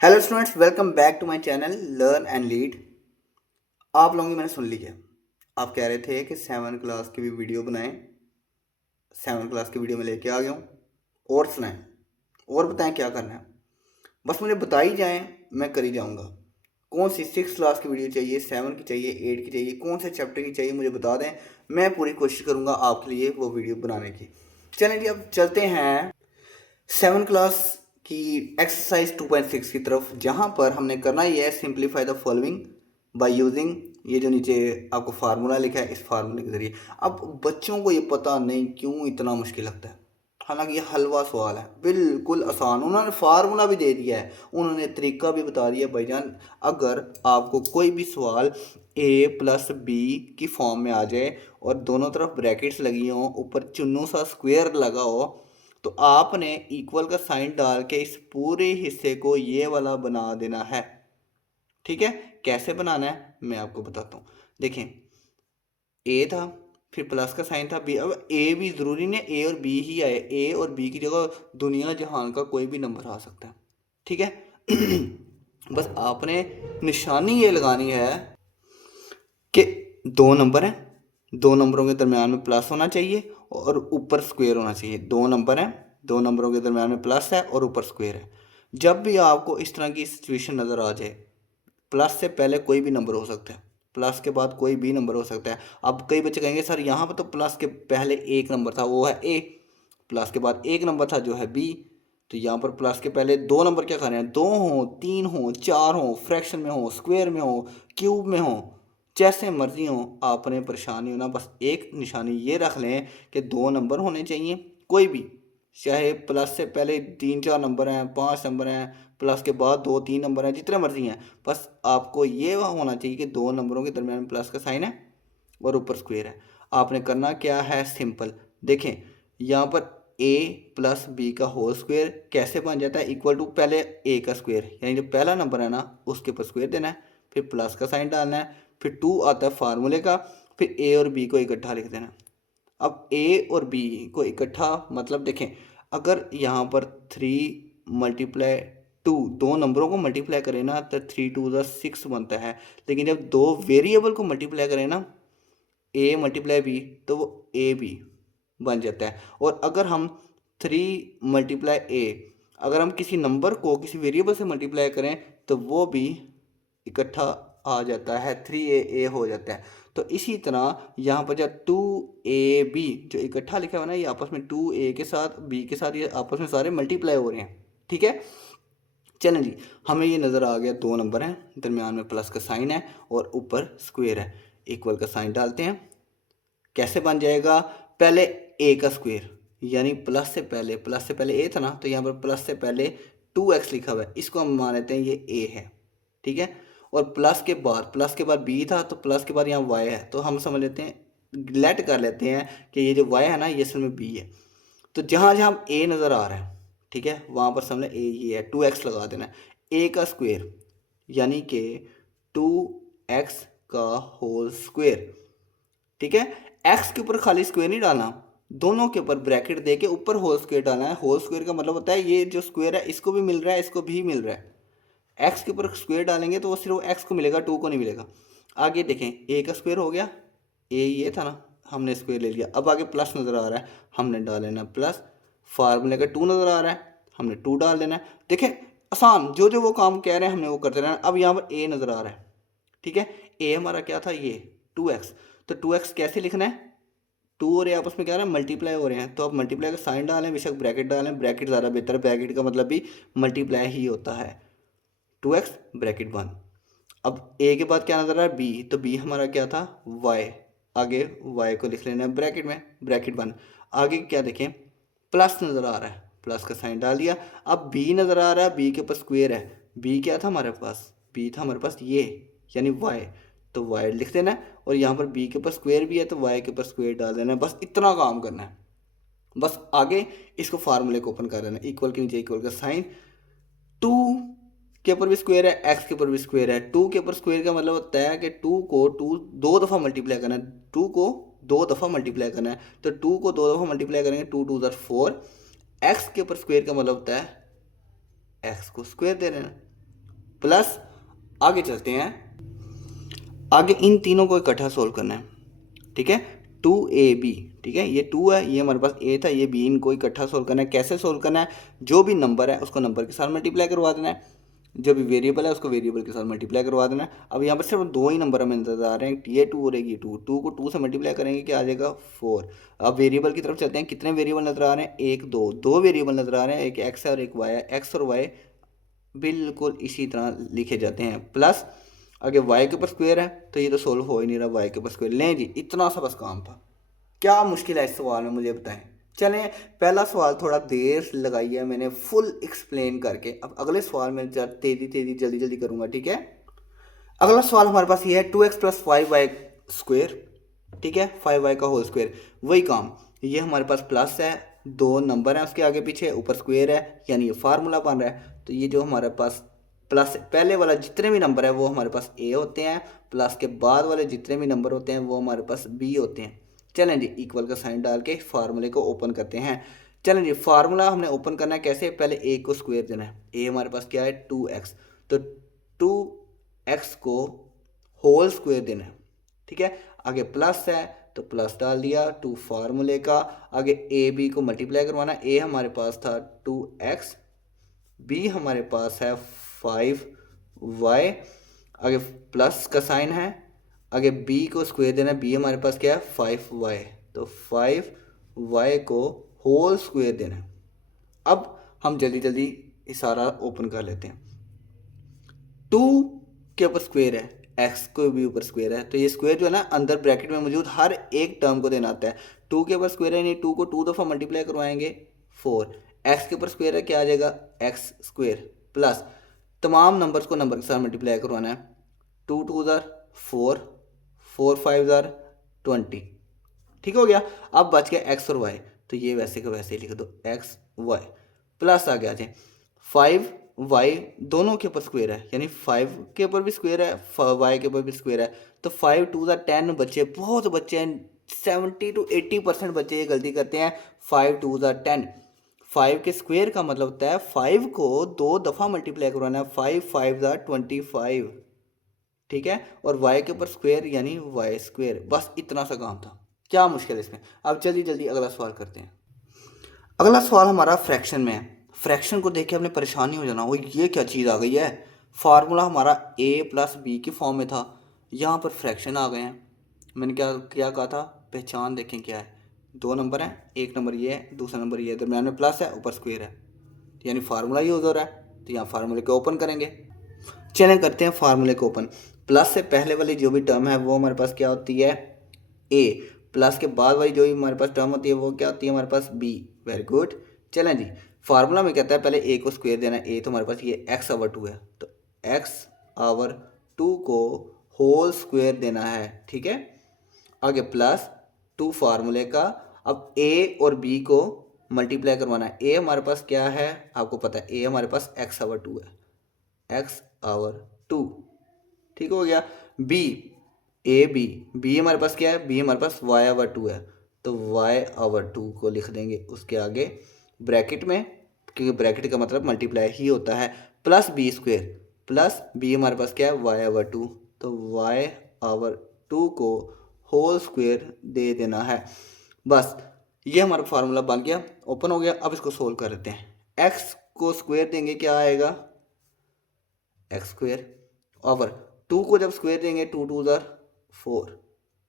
Hello students, welcome back to my channel learn and lead. आप लोगों की मैंने सुन ली है। आप कह रहे थे कि 7 क्लास की भी वीडियो बनाएं। 7 क्लास की वीडियो में लेके आ गया हूँ। और सुनाएं, और बताएं क्या करना है। बस मुझे बता ही जाएं, मैं कर ही जाऊँगा। कौन सी 6 क्लास की वीडियो चाहिए, 7 की चाहिए, 8 की चाहिए, कौन से चैप्टर की चाहिए मुझे बता दें। मैं पूरी कोशिश करूँगा आपके लिए वो वीडियो बनाने की। चलें जी, अब चलते हैं 7 क्लास की एक्सरसाइज 2.6 की तरफ, जहाँ पर हमने करना ही है simplify the following by using ये जो नीचे आपको फार्मूला लिखा है, इस फार्मूले के ज़रिए। अब बच्चों को ये पता नहीं क्यों इतना मुश्किल लगता है, हालांकि ये हलवा सवाल है, बिल्कुल आसान। उन्होंने फार्मूला भी दे दिया है, उन्होंने तरीका भी बता दिया। भाईजान, अगर आपको कोई भी सवाल ए प्लस बी की फॉर्म में आ जाए और दोनों तरफ ब्रैकेट्स लगी हों, ऊपर चुन्नू सा स्क्वायर लगा हो, तो आपने इक्वल का साइन डाल के इस पूरे हिस्से को ये वाला बना देना है। ठीक है, कैसे बनाना है मैं आपको बताता हूँ। देखें, ए था, फिर प्लस का साइन था बी। अब ए भी ज़रूरी नहीं ए और बी ही आए, ए और बी की जगह दुनिया जहान का कोई भी नंबर आ सकता है। ठीक है बस आपने निशानी ये लगानी है कि दो नंबर हैं, दो नंबरों के दरमियान में प्लस होना चाहिए और ऊपर स्क्वायर होना चाहिए। दो नंबर हैं, दो नंबरों के दरमियान में प्लस है और ऊपर स्क्वायर है। जब भी आपको इस तरह की सिचुएशन नज़र आ जाए, प्लस से पहले कोई भी नंबर हो सकता है, प्लस के बाद कोई भी नंबर हो सकता है। अब कई बच्चे कहेंगे सर यहाँ पर तो प्लस के पहले एक नंबर था, वो है ए, प्लस के बाद एक नंबर था जो है बी। तो यहाँ पर प्लस के पहले दो नंबर क्या कर रहे हैं, दो हो, तीन हो, चार हो, फ्रैक्शन में हो, स्क्वायर में हो, क्यूब में हो, जैसे मर्जी हो, आपने परेशानी होना। बस एक निशानी ये रख लें कि दो नंबर होने चाहिए, कोई भी, चाहे प्लस से पहले तीन चार नंबर हैं, पांच नंबर हैं, प्लस के बाद दो तीन नंबर हैं, जितने मर्जी हैं। बस आपको ये होना चाहिए कि दो नंबरों के दरमियान में प्लस का साइन है और ऊपर स्क्वायर है। आपने करना क्या है, सिंपल। देखें, यहाँ पर ए प्लस बी का होल स्क्वायर कैसे बन जाता है, इक्वल टू पहले ए का स्क्वायर, यानी जो पहला नंबर है ना उसके ऊपर स्क्वायर देना है, फिर प्लस का साइन डालना है, फिर टू आता है फार्मूले का, फिर ए और बी को इकट्ठा लिख देना। अब ए और बी को इकट्ठा मतलब देखें, अगर यहाँ पर 3 × 2, दो नंबरों को मल्टीप्लाई करें ना तो 3 × 2 = 6 बनता है। लेकिन जब दो वेरिएबल को मल्टीप्लाई करें ना, ए मल्टीप्लाई बी, तो वो ए बी बन जाता है। और अगर हम 3 × A, अगर हम किसी नंबर को किसी वेरिएबल से मल्टीप्लाई करें तो वो भी इकट्ठा आ जाता है, 3a हो जाता है। तो इसी तरह यहाँ पर जब 2ab जो इकट्ठा लिखा हुआ है ना, ये आपस में 2a के साथ b के साथ ये आपस में सारे मल्टीप्लाई हो रहे हैं। ठीक है, चलें जी, हमें ये नज़र आ गया दो नंबर हैं, दरमियान में प्लस का साइन है और ऊपर स्क्वायर है। इक्वल का साइन डालते हैं, कैसे बन जाएगा, पहले ए का स्क्वायर, यानी प्लस से पहले ए था ना, तो यहाँ पर प्लस से पहले 2x लिखा हुआ है, इसको हम मान लेते हैं ये ए है। ठीक है, और प्लस के बाद बी था, तो प्लस के बाद यहाँ y है, तो हम समझ लेते हैं, लेट कर लेते हैं कि ये जो y है ना ये असल में b है। तो जहाँ जहाँ ए नज़र आ रहा है, ठीक है, वहाँ पर समझ ए ये है, 2x लगा देना है। ए का स्क्वायर यानी कि 2x का होल स्क्वायर। ठीक है, एक्स के ऊपर खाली स्क्वायर नहीं डालना, दोनों के ऊपर ब्रैकेट दे के ऊपर होल स्क्वायर डालना है। होल स्क्वायर का मतलब होता है ये जो स्क्वायर है इसको भी मिल रहा है, इसको भी मिल रहा है। एक्स के ऊपर स्क्वायर डालेंगे तो वो सिर्फ एक्स को मिलेगा, टू को नहीं मिलेगा। आगे देखें, ए का स्क्वायर हो गया, ए ये था ना, हमने स्क्वायर ले लिया। अब आगे प्लस नज़र आ रहा है, हमने डाल लेना प्लस, फार्मूले का टू नज़र आ रहा है, हमने टू डाल देना है। देखें, आसान, जो जो वो काम कह रहे हैं हमने वो करते रहना। अब यहाँ पर ए नज़र आ रहा है, ठीक है, ए हमारा क्या था, ये 2x। तो 2x कैसे लिखना है, टू और ए आपस में क्या रहा है, मल्टीप्लाई हो रहे हैं, तो आप मल्टीप्लाई का साइन डालें, बेशक ब्रैकेट डालें, ब्रैकेट ज़्यादा बेहतर है, ब्रैकेट का मतलब भी मल्टीप्लाई ही होता है। 2x bracket 1। अब ए के बाद क्या नजर आ रहा है, बी, तो बी हमारा क्या था, y। आगे y को लिख लेना है ब्रैकेट में, ब्रैकेट 1। आगे क्या देखें, प्लस नज़र आ रहा है, प्लस का साइन डाल दिया। अब बी नज़र आ रहा है, बी के ऊपर स्क्वायर है, बी क्या था हमारे पास, बी था हमारे पास ये, यानी y, तो y लिख देना है। और यहाँ पर b के ऊपर स्क्वायर भी है तो y के ऊपर स्क्वायर डाल देना है। बस इतना काम करना है। बस आगे इसको फार्मूले को ओपन कर देना है, इक्वल के नीचे इक्वल का साइन, टू के ऊपर भी स्क्वायर है, एक्स के ऊपर भी स्क्वायर है। टू के ऊपर स्क्वायर का मतलब होता है कि टू को टू दो दफ़ा मल्टीप्लाई करना है, टू को दो दफ़ा मल्टीप्लाई करना है। तो टू को दो दफ़ा मल्टीप्लाई करेंगे, 2 × 2 = 4। एक्स के ऊपर स्क्वायर का मतलब होता है एक्स को स्क्वायर दे देना, प्लस आगे चलते हैं, आगे इन तीनों को इकट्ठा सोल्व करना है, ठीक है। 2ab, ठीक है, ये 2 है, ये हमारे पास a था, ये b, इनको इकट्ठा सोल्व करना है। कैसे सोल्व करना है, जो भी नंबर है उसको नंबर के साथ मल्टीप्लाई करवा देना है, जो भी वेरिएबल है उसको वेरिएबल के साथ मल्टीप्लाई करवा देना है। अब यहाँ पर सिर्फ दो ही नंबर हमें नजर आ रहे हैं, ये 2 और एक ये 2, 2 को 2 से मल्टीप्लाई करेंगे क्या आ जाएगा 4। अब वेरिएबल की तरफ चलते हैं, कितने वेरिएबल नजर आ रहे हैं, एक दो, दो वेरिएबल नजर आ रहे हैं, एक एक्स है और एक वाई है। एक्स और वाई बिल्कुल इसी तरह लिखे जाते हैं। प्लस आगे y के ऊपर स्क्वायर है, तो ये तो सोल्व हो ही नहीं रहा, y के ऊपर स्क्वायर लें जी, इतना सा बस काम था। क्या मुश्किल है इस सवाल में, मुझे बताएं। चलें, पहला सवाल थोड़ा देर लगाई है मैंने फुल एक्सप्लेन करके, अब अगले सवाल में तेजी तेजी जल्दी जल्दी करूंगा, ठीक है। अगला सवाल हमारे पास ये है 2x प्लस 5y स्क्वेयर, ठीक है, 5y का होल स्क्वेयर। वही काम, ये हमारे पास प्लस है, दो नंबर हैं उसके आगे पीछे, ऊपर स्क्वेयर है, यानी ये फार्मूला बन रहा है। तो ये जो हमारे पास प्लस पहले वाला जितने भी नंबर है वो हमारे पास ए होते हैं, प्लस के बाद वाले जितने भी नंबर होते हैं वो हमारे पास बी होते हैं। चलें जी, इक्वल का साइन डाल के फार्मूले को ओपन करते हैं। चलें जी, फार्मूला हमने ओपन करना है कैसे, पहले ए को स्क्वायर देना है। ए हमारे पास क्या है 2x, तो 2x को होल स्क्वायर देना है, ठीक है। आगे प्लस है तो प्लस डाल दिया 2 फार्मूले का। आगे ए बी को मल्टीप्लाई करवाना, ए हमारे पास था 2x, बी हमारे पास है 5y, आगे प्लस का साइन है, आगे b को स्क्वायर देना है, b हमारे पास क्या है 5y, तो 5y को होल स्क्वायर देना है। अब हम जल्दी जल्दी ये सारा ओपन कर लेते हैं। 2 के ऊपर स्क्वायर है, x को भी ऊपर स्क्वायर है, तो ये स्क्वायर जो है ना अंदर ब्रैकेट में मौजूद हर एक टर्म को देना आता है। 2 के ऊपर स्क्वायर है, यानी 2 को 2 दफ़ा मल्टीप्लाई करवाएंगे 4, x के ऊपर स्क्वायर है, क्या आ जाएगा x स्क्वायर, प्लस तमाम नंबर्स को नंबर के साथ मल्टीप्लाई करवाना है। 2 2 ज़ार 4, 4 5 ज़ार 20, ठीक हो गया। अब बच गया एक्स और वाई, तो ये वैसे का वैसे ही लिख दो एक्स वाई, प्लस आ गया जी 5y, दोनों के ऊपर स्क्वायर है, यानी 5 के ऊपर भी स्क्वायर है, y के ऊपर भी स्क्वायर है, तो 5 2 ज़ार 10 बच्चे, बहुत बच्चे हैं, 70 to 80% बच्चे ये गलती करते हैं। 5 2 ज़ार 10, 5 के स्क्वायर का मतलब होता है 5 को दो दफ़ा मल्टीप्लाई करवाना है, 5 5 ज़ार 25, ठीक है, और y के ऊपर स्क्वायर यानी y स्क्वायर, बस इतना सा काम था। क्या मुश्किल है इसमें। अब जल्दी जल्दी अगला सवाल करते हैं। अगला सवाल हमारा फ्रैक्शन में है। फ्रैक्शन को देख के आपने परेशान नहीं हो जाना, वो ये क्या चीज़ आ गई है। फार्मूला हमारा a प्लस बी की फॉर्म में था, यहाँ पर फ्रैक्शन आ गए हैं। मैंने क्या क्या कहा था, पहचान देखें क्या है, दो नंबर हैं, एक नंबर ये है, दूसरा नंबर ये है, दरम्यान में प्लस है, ऊपर स्क्वायर है, यानी फार्मूला यूज़ हो रहा है। तो यहाँ फार्मूले को ओपन करेंगे, चलें करते हैं फार्मूले को ओपन। प्लस से पहले वाली जो भी टर्म है वो हमारे पास क्या होती है a, प्लस के बाद वाली जो भी हमारे पास टर्म होती है वो क्या होती है हमारे पास b। Very good. चलें जी, फार्मूला में कहता है पहले a को स्क्वायर देना है, a तो हमारे पास ये x/2 है, तो x/2 को होल स्क्वायर देना है, ठीक है। आगे प्लस 2 फार्मूले का, अब a और b को मल्टीप्लाई करवाना है। a हमारे पास क्या है आपको पता है, a हमारे पास x/2 है, x/2, ठीक हो गया। b, बी हमारे पास क्या है, बी हमारे पास y/2 है, तो y/2 को लिख देंगे उसके आगे ब्रैकेट में, क्योंकि ब्रैकेट का मतलब मल्टीप्लाई ही होता है, plus B square, plus B हमारे पास क्या है y/2, तो y/2 को होल स्क्वायर दे देना है। बस ये हमारा फार्मूला बन गया, ओपन हो गया। अब इसको सोल्व कर लेते हैं। x को स्क्वायर देंगे क्या आएगा एक्स स्क्वायर, ओवर 2 को जब स्क्वायर देंगे 2 2 ज़ार 4,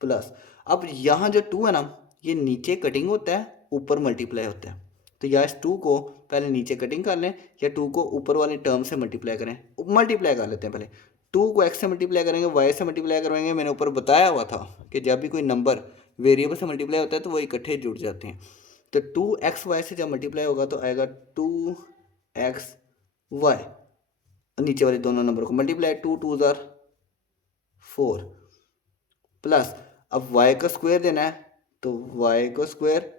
प्लस अब यहाँ जो 2 है ना ये नीचे कटिंग होता है, ऊपर मल्टीप्लाई होता है, तो या इस 2 को पहले नीचे कटिंग कर लें या 2 को ऊपर वाले टर्म से मल्टीप्लाई करें। मल्टीप्लाई कर लेते हैं पहले, 2 को x से मल्टीप्लाई करेंगे, y से मल्टीप्लाई करेंगे। मैंने ऊपर बताया हुआ था कि जब भी कोई नंबर वेरिएबल से मल्टीप्लाई होता है तो वो इकट्ठे जुड़ जाते हैं। तो 2xy से जब मल्टीप्लाई होगा तो आएगा 2xy, नीचे वाले दोनों नंबर को मल्टीप्लाई, 2 2 ज़ार 4, प्लस अब y का स्क्वायर देना है तो y को स्क्वायर,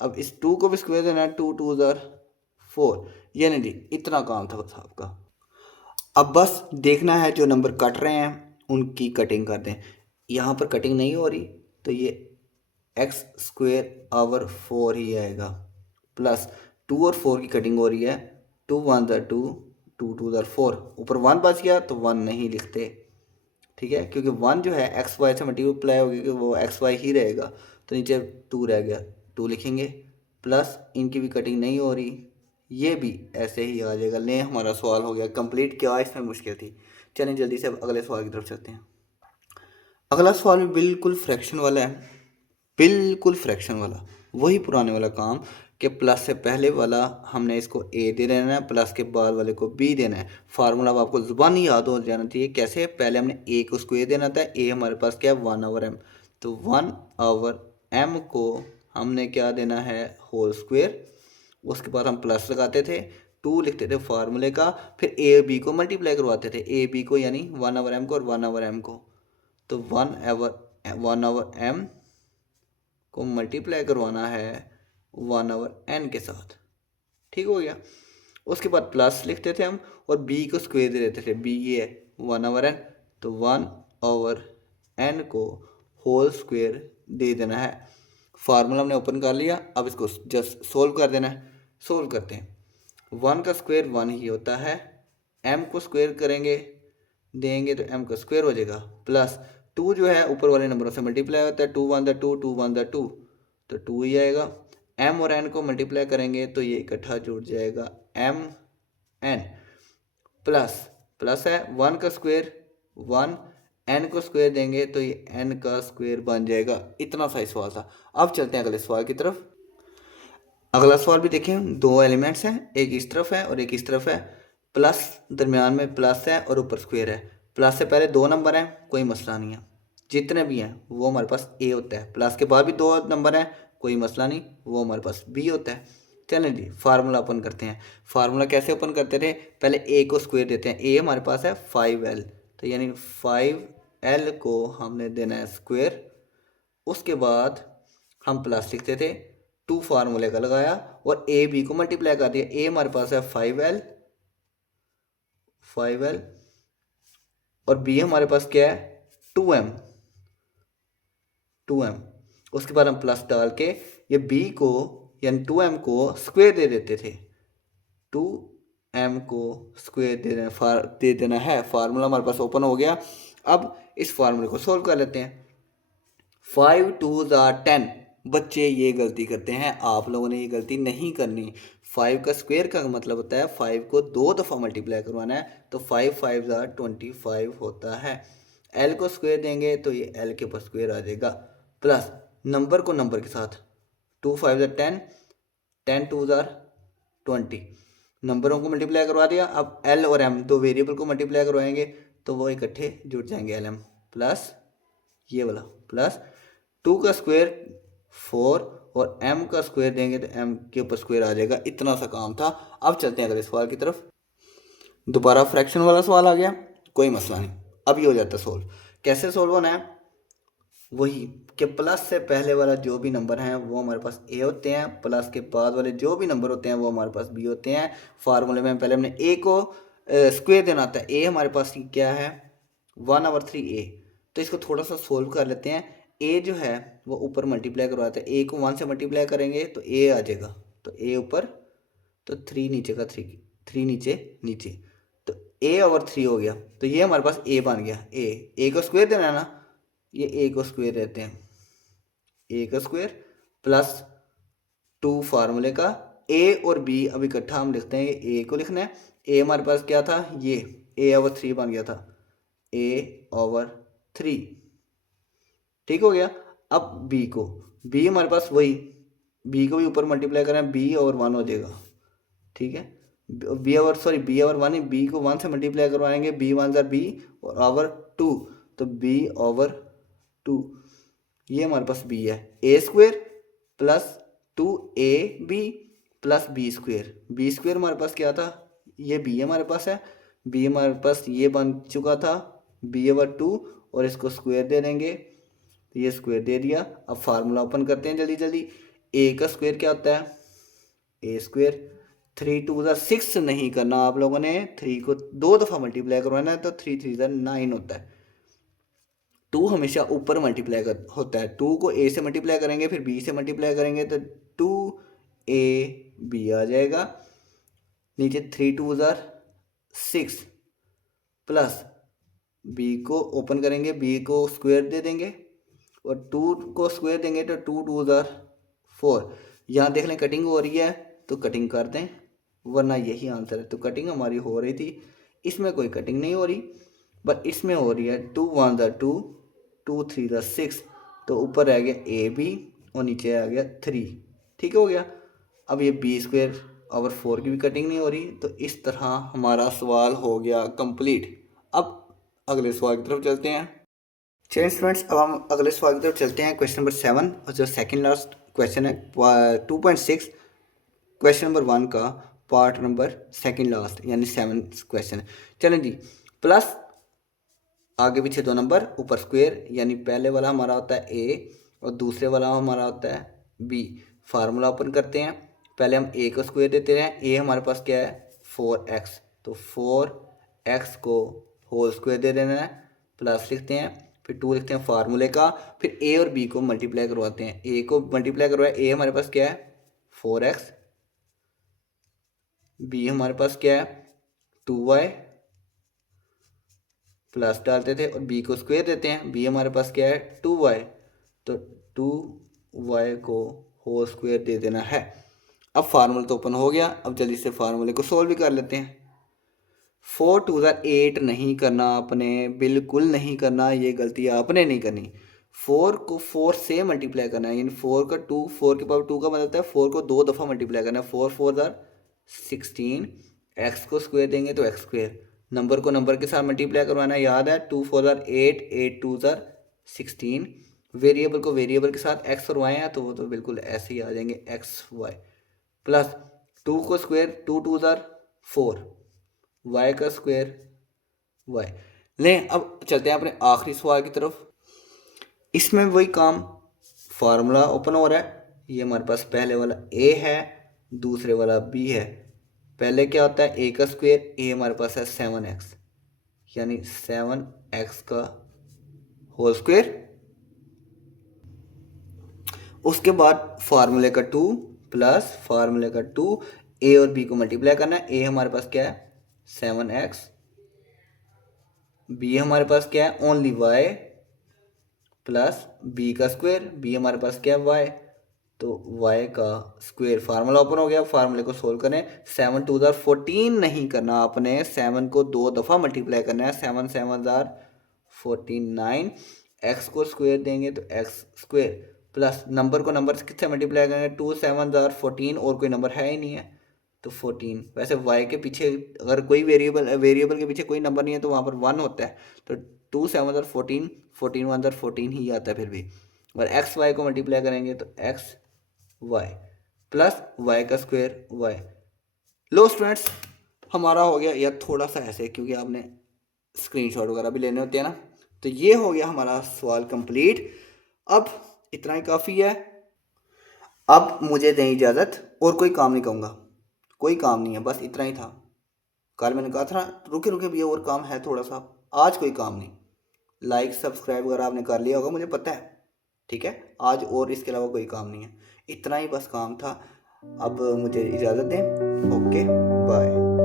अब इस 2 को भी स्क्वायर देना है, 2 2 ज़ार 4, यानी जी इतना काम था बस आपका। अब बस देखना है जो नंबर कट रहे हैं उनकी कटिंग कर दें। यहाँ पर कटिंग नहीं हो रही तो ये x²/4 ही आएगा, प्लस 2 और 4 की कटिंग हो रही है, 2 1 ज़ार 2, टू टू ज़ार 4, ऊपर 1 बच गया तो 1 नहीं लिखते, ठीक है, क्योंकि 1 जो है एक्स वाई से मल्टीप्लाई होगी कि वो एक्स वाई ही रहेगा, तो नीचे 2 रह गया, 2 लिखेंगे, प्लस इनकी भी कटिंग नहीं हो रही, ये भी ऐसे ही आ जाएगा। ले हमारा सवाल हो गया कंप्लीट। क्या इसमें मुश्किल थी? चलें जल्दी से अब अगले सवाल की तरफ चलते हैं। अगला सवाल भी बिल्कुल फ्रैक्शन वाला है, बिल्कुल फ्रैक्शन वाला, वही पुराने वाला काम कि प्लस से पहले वाला हमने इसको ए दे देना है, प्लस के बाद वाले को बी देना है। फार्मूला अब आपको ज़ुबानी याद हो जाना चाहिए। कैसे? पहले हमने ए को स्क्वायर देना था, ए हमारे पास क्या है 1/m, तो 1/m को हमने क्या देना है होल स्क्वायर, उसके बाद हम प्लस लगाते थे, 2 लिखते थे फार्मूले का, फिर ए बी को मल्टीप्लाई करवाते थे, ए बी को यानी 1/m को और 1/m को, तो 1/m को मल्टीप्लाई करवाना है 1/n के साथ, ठीक हो गया। उसके बाद प्लस लिखते थे हम और b को स्क्वायर दे देते थे, b ये है 1/n, तो 1/n को होल स्क्वायर दे देना है। फार्मूला हमने ओपन कर लिया, अब इसको जस्ट सोल्व कर देना है। सोल्व करते हैं, 1 का स्क्वायर 1 ही होता है, m को स्क्वायर करेंगे देंगे तो m का स्क्वायर हो जाएगा, प्लस 2 जो है ऊपर वाले नंबरों से मल्टीप्लाई होता है, 2 1 2 2 1 2, तो 2 ही आएगा। m और n को मल्टीप्लाई करेंगे तो ये इकट्ठा जुड़ जाएगा m n, प्लस प्लस है 1 का स्क्वायर 1, n को स्क्वायर देंगे तो ये n का स्क्वायर बन जाएगा। इतना सा सवाल था। अब चलते हैं अगले सवाल की तरफ। अगला सवाल भी देखें, 2 एलिमेंट्स हैं, एक इस तरफ है और एक इस तरफ है, प्लस दरमियान में प्लस है और ऊपर स्क्वायर है। प्लस से पहले 2 नंबर हैं, कोई मसला नहीं है, जितने भी हैं वो हमारे पास ए होता है। प्लस के बाद भी 2 नंबर हैं, कोई मसला नहीं, वो हमारे पास बी होता है। चलें जी फार्मूला ओपन करते हैं। फार्मूला कैसे ओपन करते थे? पहले ए को स्क्वायर देते हैं, ए हमारे पास है 5l, तो यानी 5l को हमने देना है स्क्वायर। उसके बाद हम प्लस लिखते थे, 2 फार्मूले का लगाया और ए बी को मल्टीप्लाई कर दिया। ए हमारे पास है 5l और बी हमारे पास क्या है 2m। उसके बाद हम प्लस डाल के ये b को यानी 2m को स्क्वायर दे देते थे, 2m को स्क्वायर दे देना है। फार्मूला हमारे पास ओपन हो गया। अब इस फार्मूले को सोल्व कर लेते हैं। 5 2 10, बच्चे ये गलती करते हैं, आप लोगों ने ये गलती नहीं करनी। 5 का स्क्वायर का मतलब होता है 5 को 2 दफ़ा मल्टीप्लाई करवाना है, तो 5 5 25 होता है। l को स्क्वायर देंगे तो ये l के ऊपर स्क्वायर आ जाएगा, प्लस नंबर को नंबर के साथ 2 5 10, 10 2 20, नंबरों को मल्टीप्लाई करवा दिया। अब l और m दो वेरिएबल को मल्टीप्लाई करवाएंगे तो वो इकट्ठे जुड़ जाएंगे, lm प्लस ये वाला, प्लस 2 का स्क्वायर 4 और m का स्क्वायर देंगे तो m के ऊपर स्क्वायर आ जाएगा। इतना सा काम था। अब चलते हैं अगले सवाल की तरफ। दोबारा फ्रैक्शन वाला सवाल आ गया, कोई मसला नहीं, अब ये हो जाता है सोल्व। कैसे सोल्व होना है? वही कि प्लस से पहले वाला जो भी नंबर है वो हमारे पास ए होते हैं, प्लस के बाद वाले जो भी नंबर होते हैं वो हमारे पास बी होते हैं। फार्मूले में पहले हमने ए को स्क्वायर देना आता है, ए हमारे पास क्या है 1/3a, तो इसको थोड़ा सा सोल्व कर लेते हैं। ए जो है वो ऊपर मल्टीप्लाई करवाते हैं, ए को 1 से मल्टीप्लाई करेंगे तो ए आ जाएगा, तो ए ऊपर तो 3 नीचे का 3 नीचे नीचे, तो a/3 हो गया, तो ये हमारे पास a बन गया। ए को स्क्वायर देना है ना, ये a को स्क्वायर देते हैं, a का स्क्वायर प्लस 2 फार्मूले का, a और b अब इकट्ठा हम लिखते हैं, a को लिखना है। a हमारे पास क्या था, ये a/3 बन गया था, a/3, ठीक हो गया। अब b को, b हमारे पास वही, b को भी ऊपर मल्टीप्लाई करें, b/1 हो जाएगा, ठीक है। b/1 b को 1 से मल्टीप्लाई करवाएंगे, b1 b और ओवर 2, तो b/2, ये हमारे पास b है। a square plus 2ab plus b square हमारे पास क्या था, ये b हमारे पास है, b हमारे पास ये बन चुका था b/2 और इसको स्क्वायर दे देंगे, तो ये स्क्वायर दे दिया। अब फार्मूला ओपन करते हैं जल्दी जल्दी। a का स्क्वायर क्या होता है, a स्क्वायर, 3 2 6 नहीं करना आप लोगों ने, 3 को 2 दफ़ा मल्टीप्लाई करवाना है, तो 3 3 9 होता है। 2 हमेशा ऊपर मल्टीप्लाई होता है, 2 को a से मल्टीप्लाई करेंगे फिर b से मल्टीप्लाई करेंगे तो 2ab आ जाएगा, नीचे 3 2 6 प्लस बी को ओपन करेंगे, बी को स्क्वायर दे देंगे और 2 को स्क्वायर देंगे तो 2 2 ज़ार 4। यहाँ देख लें कटिंग हो रही है तो कटिंग कर दें, वरना यही आंसर है। तो कटिंग हमारी हो रही थी, इसमें कोई कटिंग नहीं हो रही, बट इसमें हो रही है। 2 1 ज़ार 2, 2 3 ज़ार 6, तो ऊपर रह गया ए बी और नीचे आ गया 3। ठीक हो गया। अब ये बी स्क्वायर ओवर 4 की भी कटिंग नहीं हो रही, तो इस तरह हमारा सवाल हो गया कंप्लीट। अब अगले सवाल की तरफ चलते हैं। चलिए स्टूडेंट्स, अब हम अगले सवाल की तरफ चलते हैं। क्वेश्चन नंबर 7 और जो सेकंड लास्ट क्वेश्चन है 2.6 क्वेश्चन नंबर 1 का पार्ट नंबर सेकंड लास्ट यानी 7th क्वेश्चन है। चलें जी, प्लस आगे पीछे 2 नंबर ऊपर स्क्वायर, यानी पहले वाला हमारा होता है ए और दूसरे वाला हमारा होता है बी। फार्मूला ओपन करते हैं, पहले हम ए को स्क्वायर देते हैं। ए हमारे पास क्या है 4x, तो 4x को होल स्क्वायर दे देना है, प्लस लिखते हैं, फिर 2 लिखते हैं फार्मूले का, फिर ए और बी को मल्टीप्लाई करवाते हैं। ए को मल्टीप्लाई करवाए, ए हमारे पास क्या है 4x, बी हमारे पास क्या है 2y, प्लस डालते थे और बी को स्क्वायर देते हैं। बी हमारे पास क्या है 2y, तो 2y को होल स्क्वायर दे देना है। अब फार्मूला तो ओपन हो गया, अब जल्दी से फार्मूले को सोल्व भी कर लेते हैं। 4 2 ज़ार 8 नहीं करना आपने, बिल्कुल नहीं करना, ये गलती आपने नहीं करनी। 4 को 4 से मल्टीप्लाई करना है, यानी 4 का 2, 4 के पावर 2 का मतलब होता है 4 को 2 दफ़ा मल्टीप्लाई करना है। 4 4 ज़ार 16, एक्स को स्क्वायर देंगे तो एक्स स्क्वायर, नंबर को नंबर के साथ मल्टीप्लाई करवाना है, याद है 2 4 ज़ार 8, 8 2 ज़ार 16। वेरिएबल को वेरिएबल के साथ एक्स और वाई है तो वो तो बिल्कुल ऐसे ही आ जाएंगे एक्स वाई, प्लस 2 को स्क्वायर 2 2 ज़ार 4, वाई का स्क्वायर वाई। लें अब चलते हैं अपने आखिरी सवाल की तरफ। इसमें वही काम, फार्मूला ओपन हो रहा है। ये हमारे पास पहले वाला ए है, दूसरे वाला बी है। पहले क्या होता है ए का स्क्वायर, ए हमारे पास है 7x, यानी 7x का होल स्क्वायर। उसके बाद फार्मूले का 2 प्लस फार्मूले का 2, ए और बी को मल्टीप्लाई करना है। ए हमारे पास क्या है 7x, बी हमारे पास क्या है ओनली y, प्लस बी का स्क्वायर, बी हमारे पास क्या है y, तो y का स्क्वायर। फार्मूला ओपन हो गया, फार्मूले को सोल्व करें। 7 2 ज़ार 14 नहीं करना आपने, 7 को 2 दफ़ा मल्टीप्लाई करना है। 7 7 ज़ार 49, एक्स को स्क्वायर देंगे तो एक्स स्क्वायर, प्लस नंबर को नंबर से किससे मल्टीप्लाई करेंगे 2 7 ज़ार 14, और कोई नंबर है ही नहीं है तो 14। वैसे y के पीछे अगर कोई वेरिएबल के पीछे कोई नंबर नहीं है तो वहाँ पर 1 होता है, तो 2 7 ज़ार 14, 14 1 ज़ार 14 ही आता है फिर भी। और एक्स वाई को मल्टीप्लाई करेंगे तो एक्स वाई प्लस वाई का स्क्वायर वाई। लो स्टूडेंट्स, हमारा हो गया या थोड़ा सा ऐसे, क्योंकि आपने स्क्रीनशॉट वगैरह भी लेने होते हैं ना, तो ये हो गया हमारा सवाल कंप्लीट। अब इतना ही काफ़ी है, अब मुझे दें इजाज़त, और कोई काम नहीं कहूँगा, कोई काम नहीं है, बस इतना ही था। कल मैंने कहा था ना रुके रुके भैया और काम है थोड़ा सा, आज कोई काम नहीं। लाइक सब्सक्राइब वगैरह आपने कर लिया होगा, मुझे पता है, ठीक है। आज और इसके अलावा कोई काम नहीं है, इतना ही बस काम था। अब मुझे इजाज़त दें, ओके बाय।